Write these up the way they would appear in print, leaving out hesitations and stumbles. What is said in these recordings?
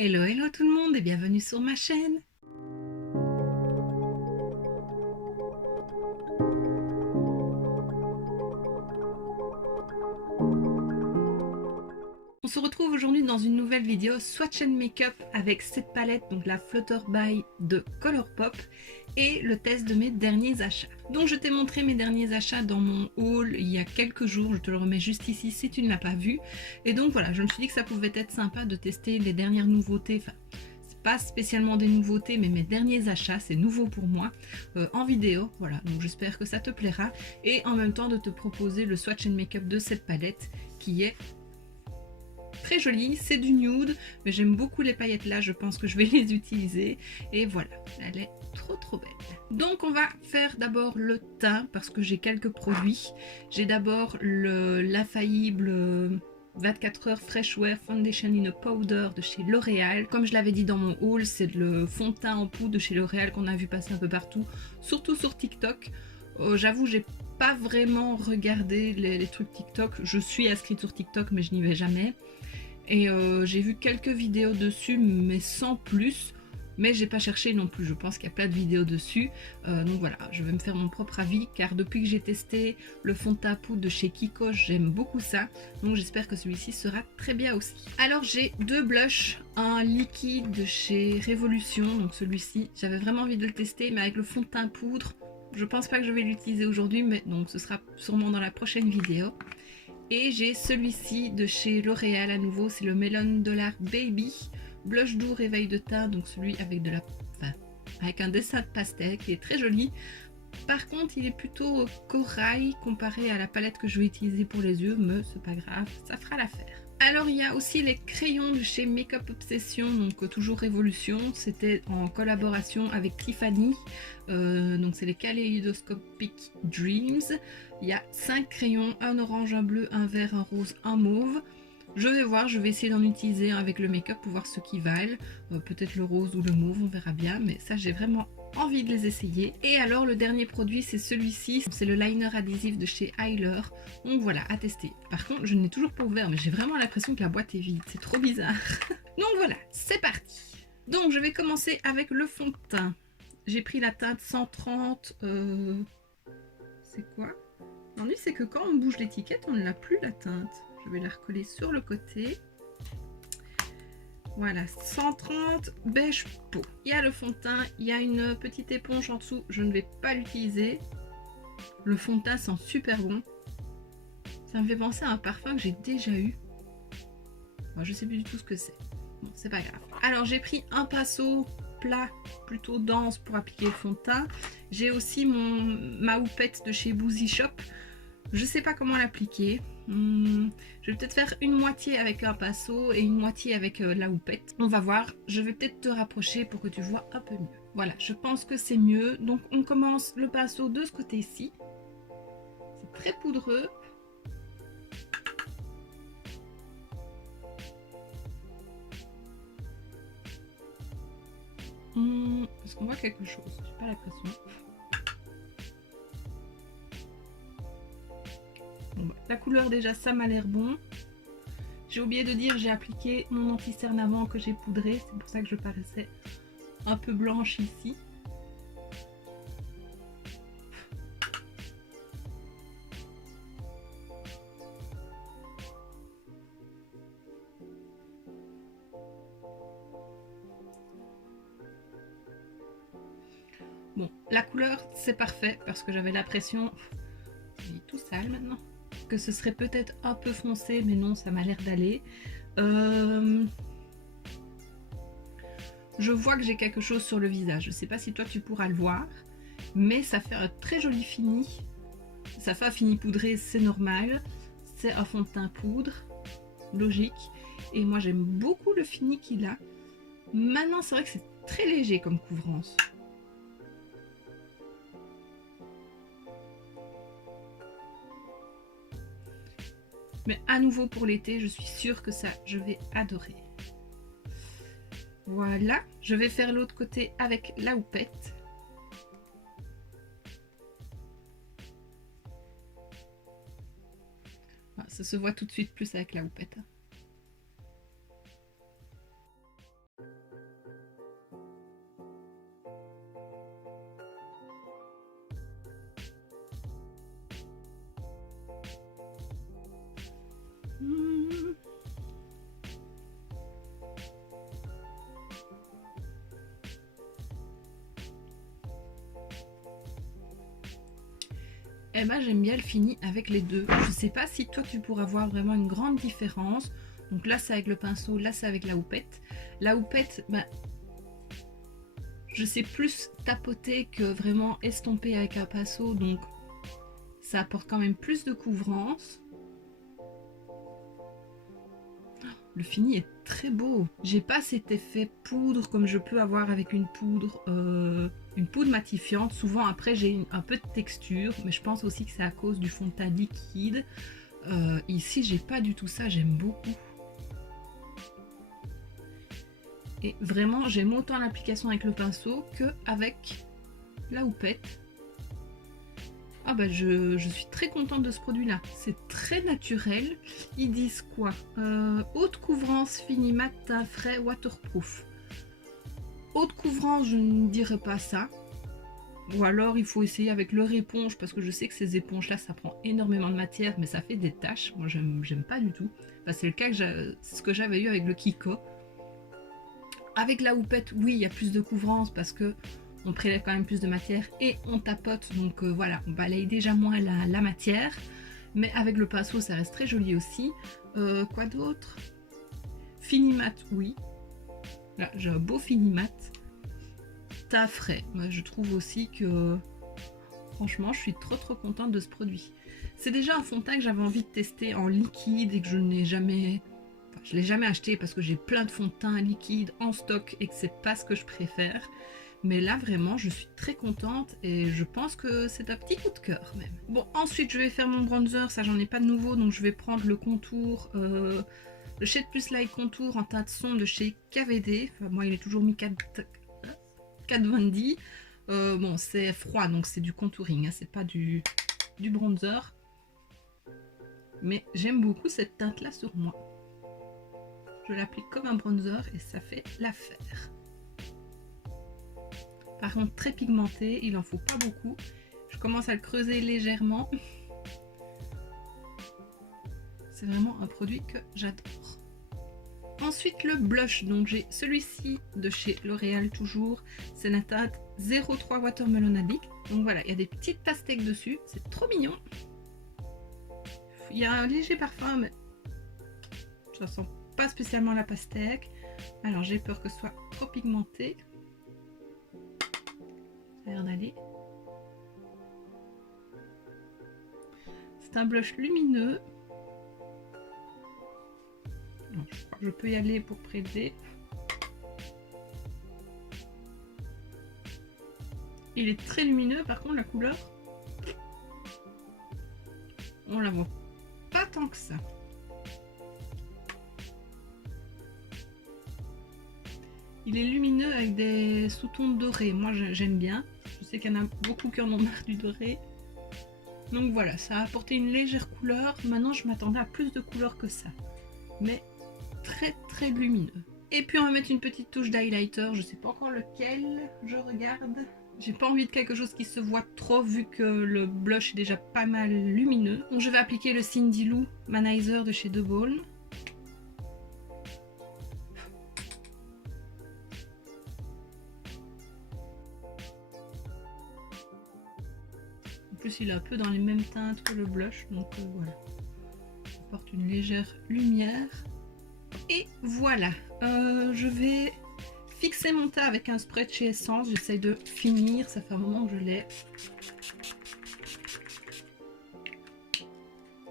Hello, hello tout le monde et bienvenue sur ma chaîne. On se retrouve aujourd'hui dans une nouvelle vidéo Swatch and Makeup avec cette palette, donc la Flutterby de Colourpop et le test de mes derniers achats. Donc je t'ai montré mes derniers achats dans mon haul il y a quelques jours, je te le remets juste ici si tu ne l'as pas vu. Et donc voilà, je me suis dit que ça pouvait être sympa de tester les dernières nouveautés, enfin c'est pas spécialement des nouveautés mais mes derniers achats, c'est nouveau pour moi, en vidéo. Voilà, donc j'espère que ça te plaira et en même temps de te proposer le Swatch and Makeup de cette palette qui est très jolie, c'est du nude, mais j'aime beaucoup les paillettes là, je pense que je vais les utiliser. Et voilà, elle est trop belle. Donc on va faire d'abord le teint, parce que j'ai quelques produits. J'ai d'abord l'infaillible 24 heures Fresh Wear Foundation in a Powder de chez L'Oréal. Comme je l'avais dit dans mon haul, c'est le fond de teint en poudre de chez L'Oréal qu'on a vu passer un peu partout, surtout sur TikTok. J'avoue, j'ai pas vraiment regardé les trucs TikTok. Je suis inscrite sur TikTok, mais je n'y vais jamais. Et j'ai vu quelques vidéos dessus, mais sans plus. Mais j'ai pas cherché non plus, je pense qu'il y a plein de vidéos dessus. Donc voilà, je vais me faire mon propre avis, car depuis que j'ai testé le fond de teint poudre de chez Kiko, j'aime beaucoup ça. Donc j'espère que celui-ci sera très bien aussi. Alors j'ai deux blushs, un liquide de chez Révolution, donc celui-ci, j'avais vraiment envie de le tester, mais avec le fond de teint poudre, je pense pas que je vais l'utiliser aujourd'hui, mais donc ce sera sûrement dans la prochaine vidéo. Et j'ai celui-ci de chez L'Oréal à nouveau, c'est le Melon Dollar Baby blush doux réveil de teint, donc celui avec avec un dessin de pastel qui est très joli. Par contre il est plutôt corail comparé à la palette que je vais utiliser pour les yeux, mais c'est pas grave, ça fera l'affaire. Alors il y a aussi les crayons de chez Makeup Obsession, donc toujours Révolution, c'était en collaboration avec Tiffany, donc c'est les Kaleidoscopic Dreams. Il y a 5 crayons, un orange, un bleu, un vert, un rose, un mauve. Je vais voir, je vais essayer d'en utiliser un avec le make-up pour voir ce qui valent, peut-être le rose ou le mauve, on verra bien, mais ça j'ai vraiment envie de les essayer. Et alors le dernier produit c'est celui-ci, c'est le liner adhésif de chez Eyler, donc voilà, à tester. Par contre je n'ai toujours pas ouvert, mais j'ai vraiment l'impression que la boîte est vide, c'est trop bizarre. Donc voilà, c'est parti. Donc je vais commencer avec le fond de teint. J'ai pris la teinte 130, c'est quoi? L'ennui c'est que quand on bouge l'étiquette on ne l'a plus la teinte. Je vais la recoller sur le côté. Voilà, 130 beige peau. Il y a le fond de teint, il y a une petite éponge en dessous, je ne vais pas l'utiliser. Le fond de teint sent super bon. Ça me fait penser à un parfum que j'ai déjà eu. Moi, je sais plus du tout ce que c'est. Bon, c'est pas grave. Alors j'ai pris un pinceau plat plutôt dense pour appliquer le fond de teint. J'ai aussi ma houppette de chez Boozy Shop. Je sais pas comment l'appliquer. Je vais peut-être faire une moitié avec un pinceau et une moitié avec la houppette. On va voir. Je vais peut-être te rapprocher pour que tu vois un peu mieux. Voilà, je pense que c'est mieux. Donc on commence le pinceau de ce côté-ci. C'est très poudreux. Est-ce qu'on voit quelque chose? J'ai pas l'impression. Bon, bah, la couleur déjà ça m'a l'air bon. J'ai oublié de dire, j'ai appliqué mon anti-cerne avant que j'ai poudré, c'est pour ça que je paraissais un peu blanche ici. Bon, la couleur c'est parfait parce que j'avais l'impression, il est tout sale maintenant, que ce serait peut-être un peu foncé, mais non, ça m'a l'air d'aller. Je vois que j'ai quelque chose sur le visage, je sais pas si toi tu pourras le voir, mais ça fait un très joli fini. Ça fait un fini poudré, c'est normal, c'est un fond de teint poudre, logique, et moi j'aime beaucoup le fini qu'il a. Maintenant c'est vrai que c'est très léger comme couvrance. Mais à nouveau pour l'été, je suis sûre que ça, je vais adorer. Voilà, je vais faire l'autre côté avec la houppette. Ça se voit tout de suite plus avec la houppette. Eh ben j'aime bien le fini avec les deux. Je sais pas si toi tu pourras voir vraiment une grande différence. Donc là c'est avec le pinceau, là c'est avec la houppette. La houppette, ben, je sais plus tapoter que vraiment estomper avec un pinceau, donc ça apporte quand même plus de couvrance. Le fini est très beau. J'ai pas cet effet poudre comme je peux avoir avec une poudre matifiante. Souvent après j'ai un peu de texture, mais je pense aussi que c'est à cause du fond de teint liquide. Ici j'ai pas du tout ça, j'aime beaucoup. Et vraiment j'aime autant l'application avec le pinceau que avec la houppette. Ah bah je suis très contente de ce produit là, c'est très naturel. Ils disent quoi? Haute couvrance, fini mat, teint frais, waterproof. Haute couvrance, je ne dirais pas ça. Ou alors il faut essayer avec leur éponge, parce que je sais que ces éponges là ça prend énormément de matière mais ça fait des taches. Moi j'aime pas du tout. Enfin, c'est le cas que ce que j'avais eu avec le Kiko. Avec la houppette, oui il y a plus de couvrance parce que on prélève quand même plus de matière et on tapote, donc voilà, on balaye déjà moins la matière, mais avec le pinceau ça reste très joli aussi. Quoi d'autre? Fini mat, oui, là j'ai un beau fini mat. Teint frais, moi je trouve aussi que franchement je suis trop contente de ce produit. C'est déjà un fond de teint que j'avais envie de tester en liquide et que je n'ai jamais... Enfin, je l'ai jamais acheté parce que j'ai plein de fonds de teint liquide en stock et que c'est pas ce que je préfère. Mais là vraiment je suis très contente et je pense que c'est un petit coup de cœur même. Bon, ensuite je vais faire mon bronzer, ça j'en ai pas de nouveau, donc je vais prendre le contour, le Shade Plus Light Contour en teinte sombre de chez KVD. Enfin, moi il est toujours mis 420. Bon c'est froid donc c'est du contouring, hein, c'est pas du bronzer. Mais j'aime beaucoup cette teinte là sur moi. Je l'applique comme un bronzer et ça fait l'affaire. Par contre très pigmenté, il en faut pas beaucoup. Je commence à le creuser légèrement. C'est vraiment un produit que j'adore. Ensuite le blush, donc j'ai celui-ci de chez L'Oréal toujours. C'est la teinte 03 Watermelon Addict. Donc voilà, il y a des petites pastèques dessus, c'est trop mignon. Il y a un léger parfum mais ça sent pas spécialement la pastèque. Alors j'ai peur que ce soit trop pigmenté. D'aller. C'est un blush lumineux. Non, je crois que je peux y aller pour prélever. Il est très lumineux, par contre la couleur, on la voit pas tant que ça. Il est lumineux avec des sous-tons dorés. Moi j'aime bien. Je sais qu'il y en a beaucoup qui en ont marre du doré. Donc voilà, ça a apporté une légère couleur. Maintenant je m'attendais à plus de couleur que ça. Mais très lumineux. Et puis on va mettre une petite touche d'highlighter. Je sais pas encore lequel. Je regarde. J'ai pas envie de quelque chose qui se voit trop vu que le blush est déjà pas mal lumineux. Donc je vais appliquer le Cindy Lou Manizer de chez The Balm. En plus il est un peu dans les mêmes teintes que le blush, donc voilà. Ça apporte une légère lumière. Et voilà, je vais fixer mon teint avec un spray de chez Essence. J'essaye de finir, ça fait un moment que je l'ai.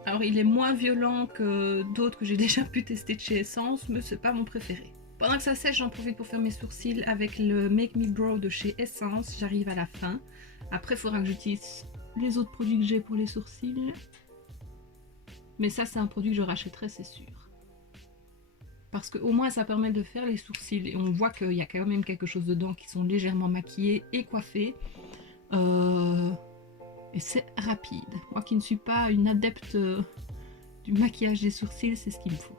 Alors il est moins violent que d'autres que j'ai déjà pu tester de chez Essence, mais c'est pas mon préféré. Pendant que ça sèche, j'en profite pour faire mes sourcils avec le Make Me Brow de chez Essence. J'arrive à la fin. Après il faudra que j'utilise les autres produits que j'ai pour les sourcils. Mais ça c'est un produit que je rachèterai, c'est sûr. Parce qu'au moins ça permet de faire les sourcils. Et on voit qu'il y a quand même quelque chose dedans qui sont légèrement maquillés et coiffés. Et c'est rapide. Moi qui ne suis pas une adepte du maquillage des sourcils, c'est ce qu'il me faut.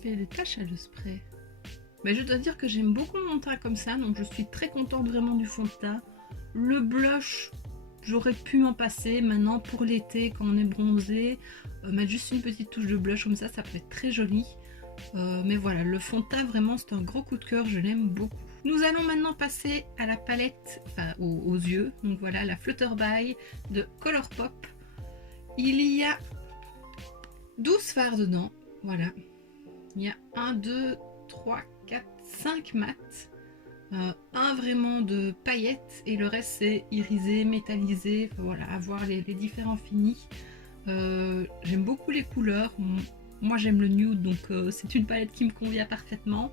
Fait des taches à le spray. Mais je dois dire que j'aime beaucoup mon teint comme ça, donc je suis très contente vraiment du fond de teint. Le blush, j'aurais pu m'en passer. Maintenant pour l'été, quand on est bronzé, mettre juste une petite touche de blush comme ça peut être très joli. Mais voilà, le fond de teint vraiment c'est un gros coup de cœur, je l'aime beaucoup. Nous allons maintenant passer à la palette, enfin aux yeux. Donc voilà, la Flutterby de Colourpop. Il y a 12 fards dedans, voilà. Il y a 1, 2, 3, 4, 5 mats. Un vraiment de paillettes et le reste c'est irisé, métallisé, voilà, avoir les différents finis. J'aime beaucoup les couleurs, moi j'aime le nude donc c'est une palette qui me convient parfaitement.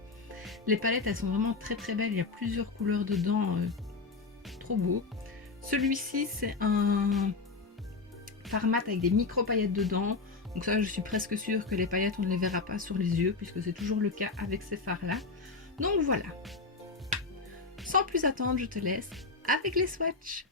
Les palettes elles sont vraiment très très belles, il y a plusieurs couleurs dedans, trop beau. Celui-ci c'est un fard mat avec des micro paillettes dedans, donc ça je suis presque sûre que les paillettes on ne les verra pas sur les yeux puisque c'est toujours le cas avec ces fards là. Donc voilà. Sans plus attendre, je te laisse avec les swatchs.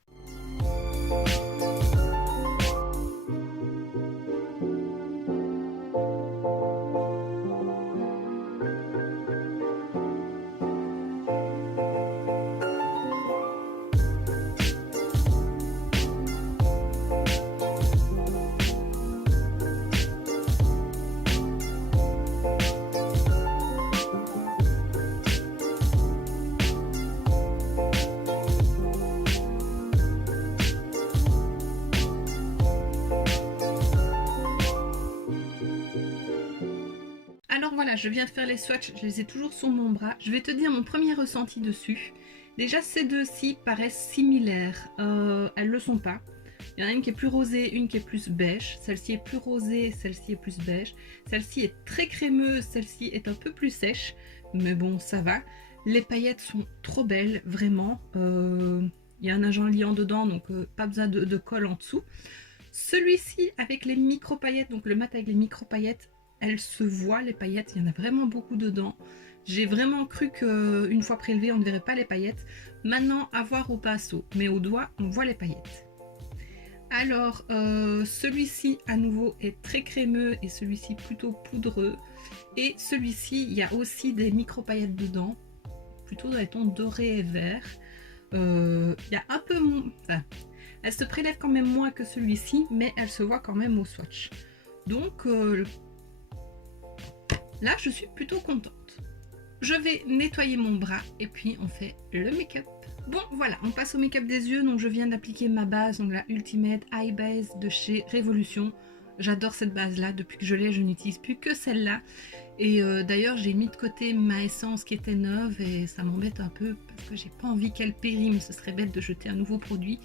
Alors voilà, je viens de faire les swatchs, je les ai toujours sur mon bras. Je vais te dire mon premier ressenti dessus. Déjà, ces deux-ci paraissent similaires. Elles le sont pas. Il y en a une qui est plus rosée, une qui est plus beige. Celle-ci est plus rosée, celle-ci est plus beige. Celle-ci est très crémeuse, celle-ci est un peu plus sèche. Mais bon, ça va. Les paillettes sont trop belles, vraiment. Il y a un agent liant dedans, donc pas besoin de colle en dessous. Celui-ci avec les micro paillettes, donc le mat avec les micro paillettes, elles se voient les paillettes, il y en a vraiment beaucoup dedans. J'ai vraiment cru qu'une fois prélevé on ne verrait pas les paillettes. Maintenant à voir au pinceau, mais au doigt on voit les paillettes. Alors celui-ci à nouveau est très crémeux et celui-ci plutôt poudreux. Et celui-ci il y a aussi des micro paillettes dedans, plutôt dans les tons doré et vert. Il y a un peu moins, enfin, elle se prélève quand même moins que celui-ci, mais elle se voit quand même au swatch. Donc là, je suis plutôt contente. Je vais nettoyer mon bras et puis on fait le make-up. Bon, voilà, on passe au make-up des yeux. Donc, je viens d'appliquer ma base, donc la Ultimate Eye Base de chez Révolution. J'adore cette base-là. Depuis que je l'ai, je n'utilise plus que celle-là. Et d'ailleurs, j'ai mis de côté ma essence qui était neuve et ça m'embête un peu parce que j'ai pas envie qu'elle périme. Ce serait bête de jeter un nouveau produit.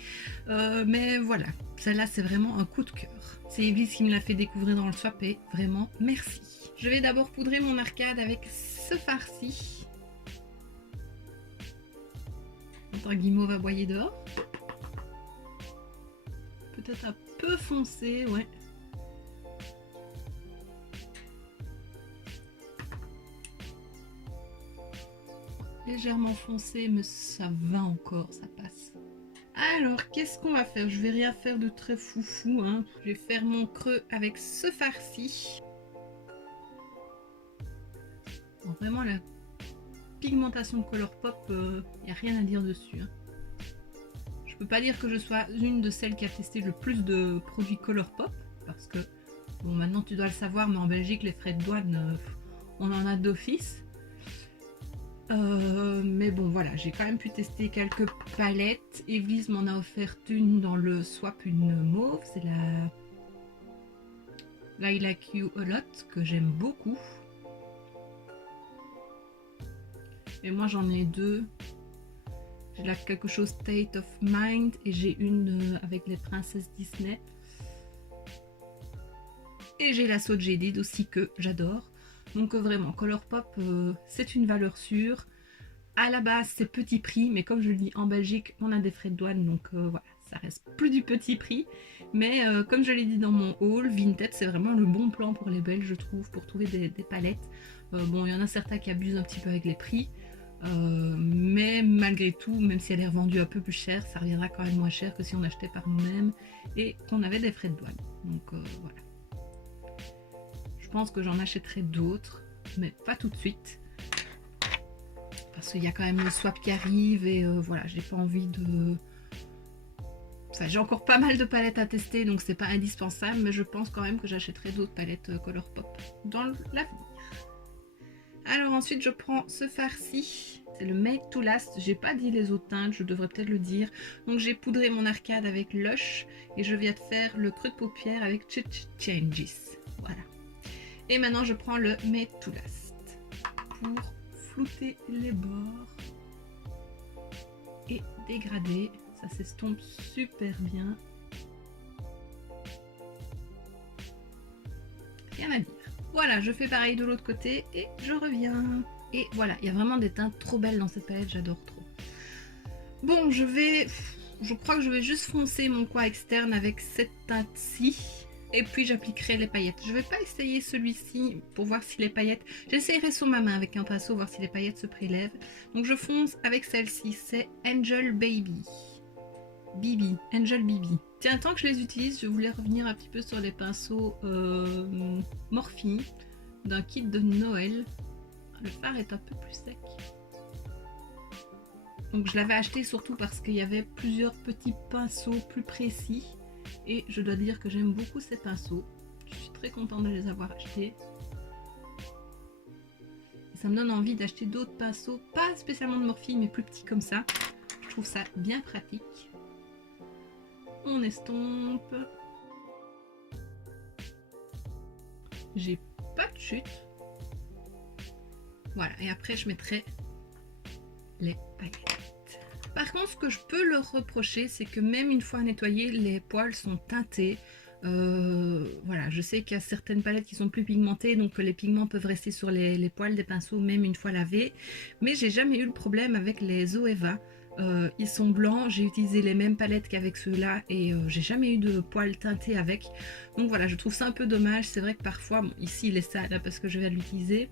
Mais voilà, celle-là, c'est vraiment un coup de cœur. C'est Evelysse qui me l'a fait découvrir dans le swap et vraiment merci. Je vais d'abord poudrer mon arcade avec ce fard-ci. Un guimauve aboyé d'or. Peut-être un peu foncé, ouais. Légèrement foncé, mais ça va encore, ça passe. Alors, qu'est-ce qu'on va faire? Je vais rien faire de très foufou, hein. Je vais faire mon creux avec ce fard-ci. Bon, vraiment, la pigmentation de Colourpop, il n'y a rien à dire dessus. Hein. Je peux pas dire que je sois une de celles qui a testé le plus de produits Colourpop, parce que, bon, maintenant tu dois le savoir, mais en Belgique, les frais de douane, on en a d'office. Mais bon, voilà, j'ai quand même pu tester quelques palettes. Evelysse m'en a offert une dans le swap, une mauve, c'est la I Like You A Lot, que j'aime beaucoup. Et moi j'en ai deux. J'ai là quelque chose State of Mind et j'ai une avec les princesses Disney. Et j'ai la So Jaded aussi que j'adore. Donc vraiment, Colourpop, c'est une valeur sûre. À la base, c'est petit prix, mais comme je le dis, en Belgique, on a des frais de douane, donc voilà, ça reste plus du petit prix. Mais comme je l'ai dit dans mon haul, Vinted, c'est vraiment le bon plan pour les Belges, je trouve, pour trouver des palettes. Bon, il y en a certains qui abusent un petit peu avec les prix, mais malgré tout, même si elle est revendue un peu plus cher, ça reviendra quand même moins cher que si on achetait par nous-mêmes et qu'on avait des frais de douane. Donc voilà. Je pense que j'en achèterai d'autres, mais pas tout de suite. Parce qu'il y a quand même le swap qui arrive et voilà, j'ai pas envie de... Enfin, j'ai encore pas mal de palettes à tester, donc c'est pas indispensable, mais je pense quand même que j'achèterai d'autres palettes Colourpop dans l'avenir. Alors ensuite je prends ce fard-ci, c'est le Made to Last, j'ai pas dit les autres teintes, je devrais peut-être le dire. Donc j'ai poudré mon arcade avec Lush et je viens de faire le creux de paupière avec Changes. Voilà. Et maintenant je prends le Made to Last pour flouter les bords et dégrader, ça s'estompe super bien. Rien à dire. Voilà, je fais pareil de l'autre côté et je reviens. Et voilà, il y a vraiment des teintes trop belles dans cette palette, j'adore trop. Bon, je crois que je vais juste foncer mon coin externe avec cette teinte-ci. Et puis j'appliquerai les paillettes. Je vais pas essayer celui-ci pour voir si les paillettes... J'essayerai sur ma main avec un pinceau, voir si les paillettes se prélèvent. Donc je fonce avec celle-ci, c'est Angel Baby. Angel Baby. Tiens, tant que je les utilise, je voulais revenir un petit peu sur les pinceaux Morphe d'un kit de Noël. Le fard est un peu plus sec. Donc je l'avais acheté surtout parce qu'il y avait plusieurs petits pinceaux plus précis. Et je dois dire que j'aime beaucoup ces pinceaux. Je suis très contente de les avoir achetés. Et ça me donne envie d'acheter d'autres pinceaux, pas spécialement de Morphe, mais plus petits comme ça. Je trouve ça bien pratique. On estompe. J'ai pas de chute. Voilà, et après je mettrai les paillettes. Par contre, ce que je peux leur reprocher, c'est que même une fois nettoyés, les poils sont teintés. Voilà, je sais qu'il y a certaines palettes qui sont plus pigmentées, donc les pigments peuvent rester sur les poils des pinceaux même une fois lavés. Mais j'ai jamais eu le problème avec les Zoeva. Ils sont blancs, j'ai utilisé les mêmes palettes qu'avec ceux-là et j'ai jamais eu de poils teintés avec. Donc voilà, je trouve ça un peu dommage. C'est vrai que parfois, bon, ici il est sale là, parce que je viens de l'utiliser,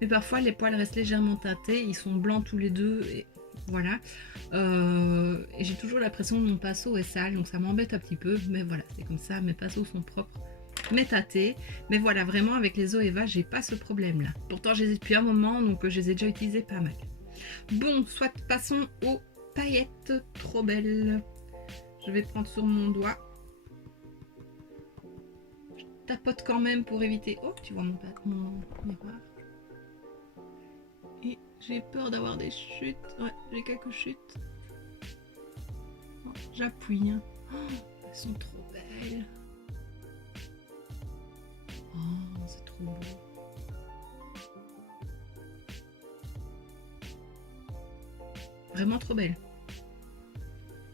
mais parfois les poils restent légèrement teintés, ils sont blancs tous les deux. Et voilà, et j'ai toujours l'impression que mon pinceau est sale, donc ça m'embête un petit peu, mais voilà, c'est comme ça, mes pinceaux sont propres, mais tâtés. Mais voilà, vraiment avec les Zoeva, j'ai pas ce problème là. Pourtant, je les ai depuis un moment, donc je les ai déjà utilisés pas mal. Bon, soit passons aux paillettes trop belles. Je vais prendre sur mon doigt. Je tapote quand même pour éviter. Oh, tu vois mon miroir. Et j'ai peur d'avoir des chutes. Ouais, j'ai quelques chutes. Oh, j'appuie. Hein. Oh, elles sont trop belles. Oh, c'est trop beau. Vraiment trop belle.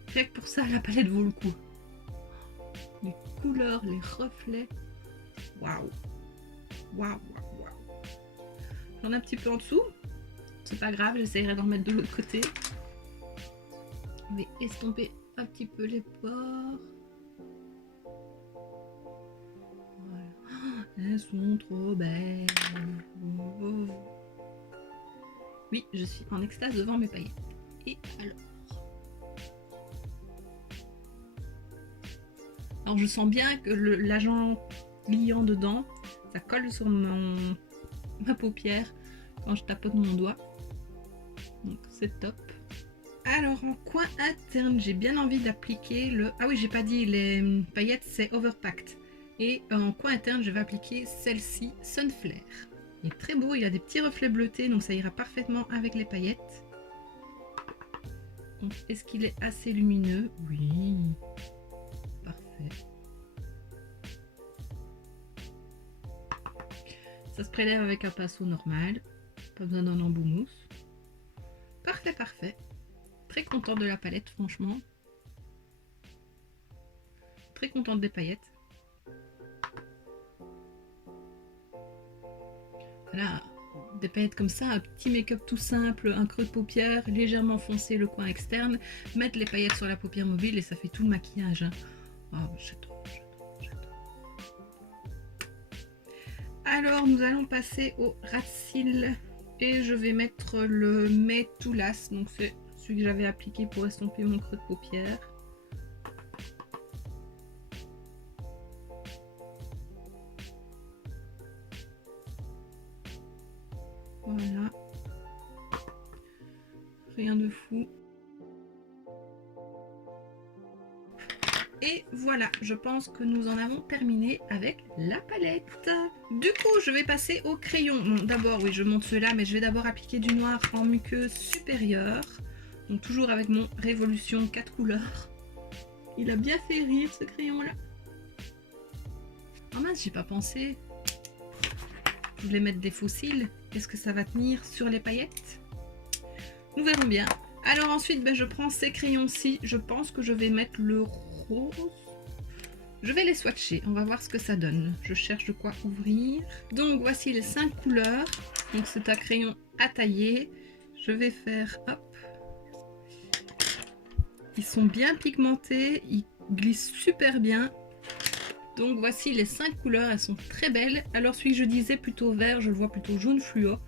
Rien que pour ça, la palette vaut le coup. Les couleurs, les reflets. Waouh. Waouh, waouh, waouh. J'en ai un petit peu en dessous. C'est pas grave, j'essaierai d'en mettre de l'autre côté. Je vais estomper un petit peu les bords. Voilà. Elles sont trop belles. Oh. Oui, je suis en extase devant mes paillettes. Et alors je sens bien que l'agent liant dedans, ça colle sur ma paupière quand je tapote mon doigt. Donc c'est top. Alors en coin interne, j'ai bien envie d'appliquer le... Ah oui, j'ai pas dit, les paillettes c'est Overpacked. Et en coin interne, je vais appliquer celle-ci, Sunflare. Il est très beau, il a des petits reflets bleutés, donc ça ira parfaitement avec les paillettes. Est-ce qu'il est assez lumineux? Oui. Parfait. Ça se prélève avec un pinceau normal. Pas besoin d'un embout mousse. Parfait, parfait. Très contente de la palette, franchement. Très contente des paillettes. Voilà, des paillettes comme ça, un petit make-up tout simple, un creux de paupière, légèrement foncé le coin externe, mettre les paillettes sur la paupière mobile et ça fait tout le maquillage. Hein. Oh, j'adore, j'adore. Alors, nous allons passer au ras de cils et je vais mettre le Made to Last, donc c'est celui que j'avais appliqué pour estomper mon creux de paupière. Voilà. Rien de fou. Et voilà, je pense que nous en avons terminé avec la palette. Du coup, je vais passer au crayon. Bon, d'abord, oui, je monte ceux-là, mais je vais d'abord appliquer du noir en muqueuse supérieure. Donc toujours avec mon Révolution 4 couleurs. Il a bien fait rire ce crayon-là. Oh mince, j'y ai pas pensé. Je voulais mettre des fossiles. Est-ce que ça va tenir sur les paillettes? Nous verrons bien. Alors ensuite, ben, je prends ces crayons-ci. Je pense que je vais mettre le rose. Je vais les swatcher. On va voir ce que ça donne. Je cherche de quoi ouvrir. Donc voici les 5 couleurs. Donc c'est un crayon à tailler. Je vais faire... Hop. Ils sont bien pigmentés. Ils glissent super bien. Donc voici les 5 couleurs. Elles sont très belles. Alors celui que je disais plutôt vert, je le vois plutôt jaune fluo.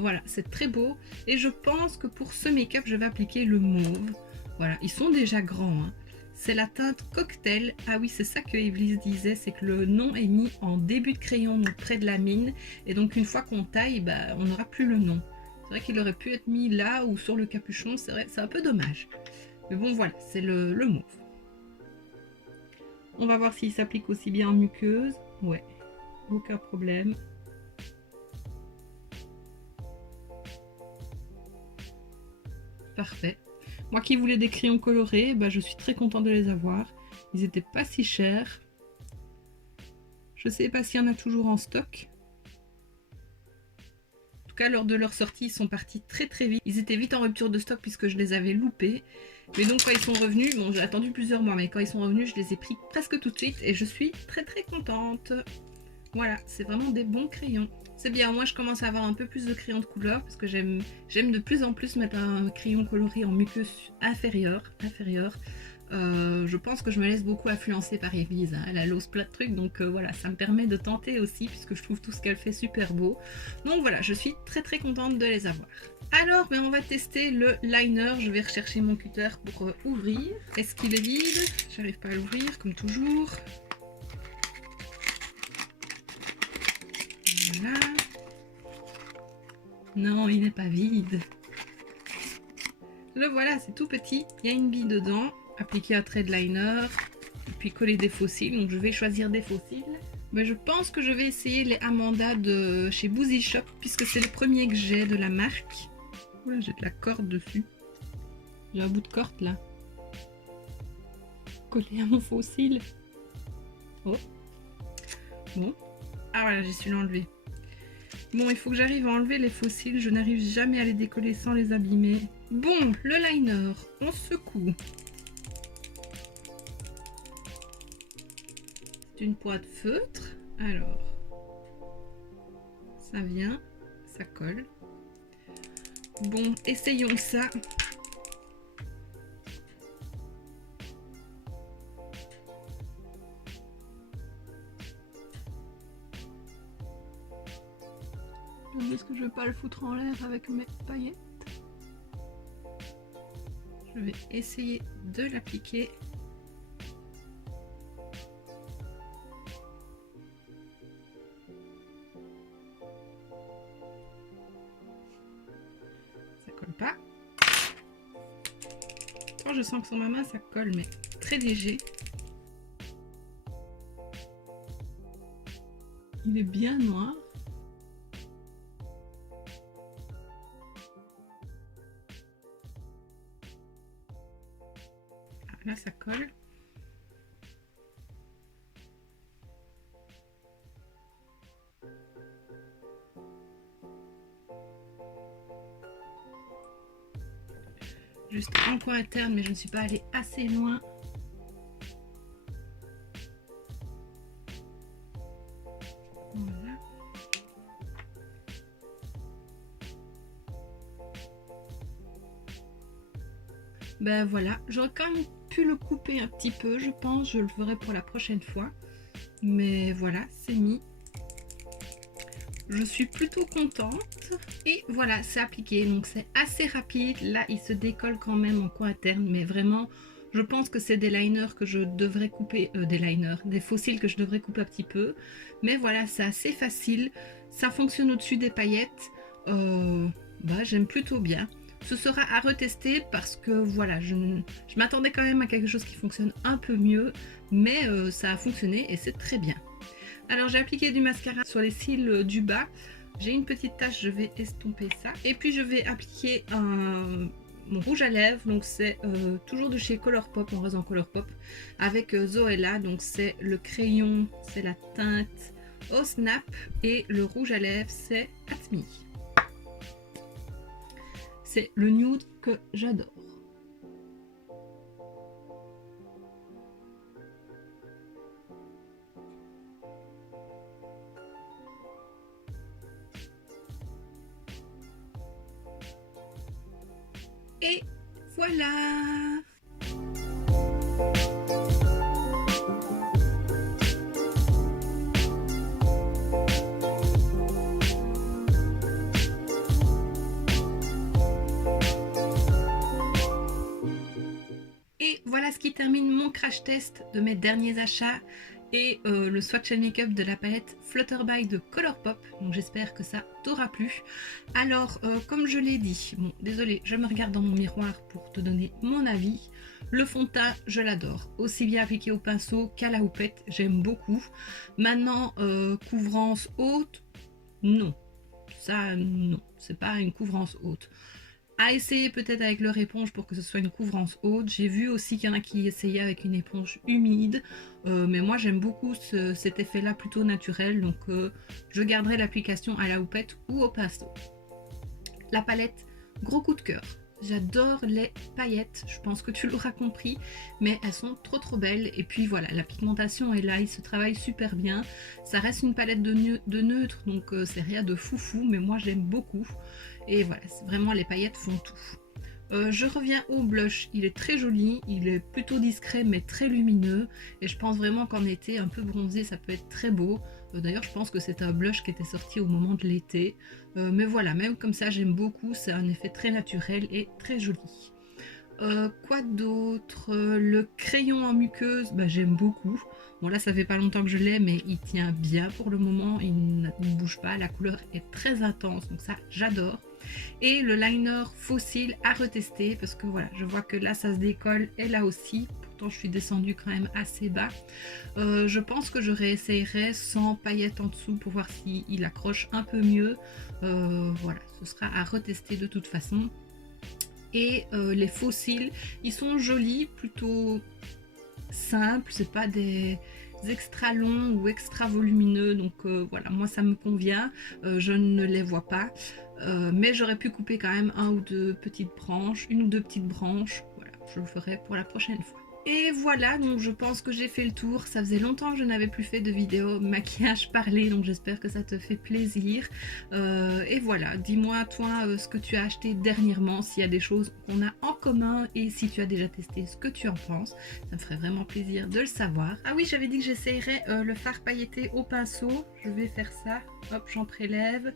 Voilà, c'est très beau. Et je pense que pour ce make-up, je vais appliquer le mauve. Voilà, ils sont déjà grands. Hein. C'est la teinte Cocktail. Ah oui, c'est ça que Evelysse disait, c'est que le nom est mis en début de crayon, donc près de la mine. Et donc une fois qu'on taille, bah, on n'aura plus le nom. C'est vrai qu'il aurait pu être mis là ou sur le capuchon. C'est vrai, c'est un peu dommage. Mais bon, voilà, c'est le mauve. On va voir s'il s'applique aussi bien en muqueuse. Ouais, aucun problème. Parfait. Moi qui voulais des crayons colorés, bah, je suis très contente de les avoir. Ils n'étaient pas si chers. Je ne sais pas s'il y en a toujours en stock. En tout cas, lors de leur sortie, ils sont partis très très vite. Ils étaient vite en rupture de stock puisque je les avais loupés. Mais donc quand ils sont revenus, bon j'ai attendu plusieurs mois, mais quand ils sont revenus, je les ai pris presque tout de suite et je suis très très contente. Voilà, c'est vraiment des bons crayons. C'est bien, moi je commence à avoir un peu plus de crayons de couleur parce que j'aime de plus en plus mettre un crayon coloré en muqueuse inférieure. Je pense que je me laisse beaucoup influencer par Evelysse, hein. Elle ose plein de trucs, donc voilà, ça me permet de tenter aussi puisque je trouve tout ce qu'elle fait super beau. Donc voilà, je suis très très contente de les avoir. Alors, ben, on va tester le liner. Je vais rechercher mon cutter pour ouvrir. Est-ce qu'il est vide? J'arrive pas à l'ouvrir comme toujours. Voilà. Non, il n'est pas vide. Le voilà, c'est tout petit. Il y a une bille dedans. Appliquer un trait de liner. Et puis coller des fossiles. Donc je vais choisir des fossiles. Mais je pense que je vais essayer les Amanda de chez Boozy Shop. Puisque c'est le premier que j'ai de la marque. Oula, j'ai de la corde dessus. J'ai un bout de corde là. Collé à mon fossile. Oh. Bon. Ah voilà, j'ai su l'enlever. Bon, il faut que j'arrive à enlever les fossiles. Je n'arrive jamais à les décoller sans les abîmer. Bon, le liner, on secoue. C'est une pointe feutre. Alors, ça vient, ça colle. Bon, essayons ça. Est-ce que je ne vais pas le foutre en l'air avec mes paillettes? Je vais essayer de l'appliquer. Ça colle pas. Quand je sens que sur ma main ça colle, mais très léger. Il est bien noir. Là, ça colle. Juste en coin interne, mais je ne suis pas allée assez loin. Voilà. Ben voilà, j'aurais quand même pu le couper un petit peu, je pense, je le ferai pour la prochaine fois. Mais voilà, c'est mis. Je suis plutôt contente. Et voilà, c'est appliqué, donc c'est assez rapide. Là, il se décolle quand même en coin interne, mais vraiment, je pense que c'est des liners que je devrais couper, des fossiles que je devrais couper un petit peu. Mais voilà, c'est assez facile. Ça fonctionne au-dessus des paillettes. Bah, j'aime plutôt bien. Ce sera à retester parce que voilà, je m'attendais quand même à quelque chose qui fonctionne un peu mieux, mais ça a fonctionné et c'est très bien. Alors j'ai appliqué du mascara sur les cils du bas. J'ai une petite tache, je vais estomper ça. Et puis je vais appliquer mon rouge à lèvres, donc c'est toujours de chez Colourpop, en rose en Colourpop, avec Zoella, donc c'est le crayon, c'est la teinte au Snap, et le rouge à lèvres c'est At Me. C'est le nude que j'adore. Et voilà! Et voilà ce qui termine mon crash test de mes derniers achats et le swatch and make-up de la palette Flutterby de Colourpop. Donc j'espère que ça t'aura plu. Alors comme je l'ai dit, bon désolé, je me regarde dans mon miroir pour te donner mon avis. Le fond de teint, je l'adore, aussi bien appliqué au pinceau qu'à la houppette, j'aime beaucoup. Maintenant, couvrance haute, non. Ça, non, c'est pas une couvrance haute. À essayer peut-être avec leur éponge pour que ce soit une couvrance haute. J'ai vu aussi qu'il y en a qui essayaient avec une éponge humide, mais moi j'aime beaucoup cet effet là plutôt naturel, donc je garderai l'application à la houppette ou au pinceau. La palette, gros coup de cœur. J'adore les paillettes, je pense que tu l'auras compris, mais elles sont trop belles. Et puis voilà, la pigmentation est là, il se travaille super bien. Ça reste une palette de neutre, donc c'est rien de foufou, mais moi j'aime beaucoup. Et voilà, vraiment les paillettes font tout. Je reviens au blush, il est très joli, il est plutôt discret mais très lumineux. Et je pense vraiment qu'en été, un peu bronzé, ça peut être très beau. D'ailleurs, je pense que c'est un blush qui était sorti au moment de l'été. Mais voilà, même comme ça, j'aime beaucoup. C'est un effet très naturel et très joli. Quoi d'autre? Le crayon en muqueuse, bah, j'aime beaucoup. Bon là ça fait pas longtemps que je l'ai, mais il tient bien pour le moment, il ne bouge pas, la couleur est très intense, donc ça j'adore. Et le liner fossile à retester, parce que voilà, je vois que là ça se décolle et là aussi, pourtant je suis descendue quand même assez bas. Je pense que je réessayerai sans paillettes en dessous pour voir s'il accroche un peu mieux. Voilà, ce sera à retester de toute façon. Et les fossiles, ils sont jolis, plutôt simples, c'est pas des extra longs ou extra volumineux, donc voilà, moi ça me convient. Je ne les vois pas, mais j'aurais pu couper quand même un ou deux petites branches, une ou deux petites branches. Voilà, je le ferai pour la prochaine fois. Et voilà, donc je pense que j'ai fait le tour. Ça faisait longtemps que je n'avais plus fait de vidéo maquillage parlé, donc j'espère que ça te fait plaisir. Et voilà, dis-moi toi ce que tu as acheté dernièrement, s'il y a des choses qu'on a en commun et si tu as déjà testé ce que tu en penses. Ça me ferait vraiment plaisir de le savoir. Ah oui, j'avais dit que j'essayerais le fard pailleté au pinceau. Je vais faire ça. Hop, j'en prélève.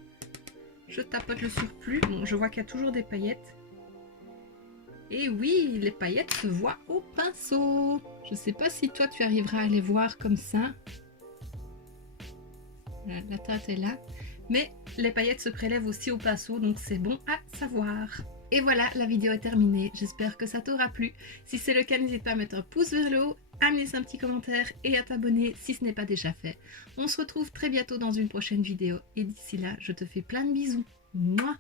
Je tapote le surplus. Bon, je vois qu'il y a toujours des paillettes. Et oui, les paillettes se voient au pinceau. Je ne sais pas si toi tu arriveras à les voir comme ça. La teinte est là. Mais les paillettes se prélèvent aussi au pinceau, donc c'est bon à savoir. Et voilà, la vidéo est terminée. J'espère que ça t'aura plu. Si c'est le cas, n'hésite pas à mettre un pouce vers le haut, à me laisser un petit commentaire et à t'abonner si ce n'est pas déjà fait. On se retrouve très bientôt dans une prochaine vidéo. Et d'ici là, je te fais plein de bisous. Mouah.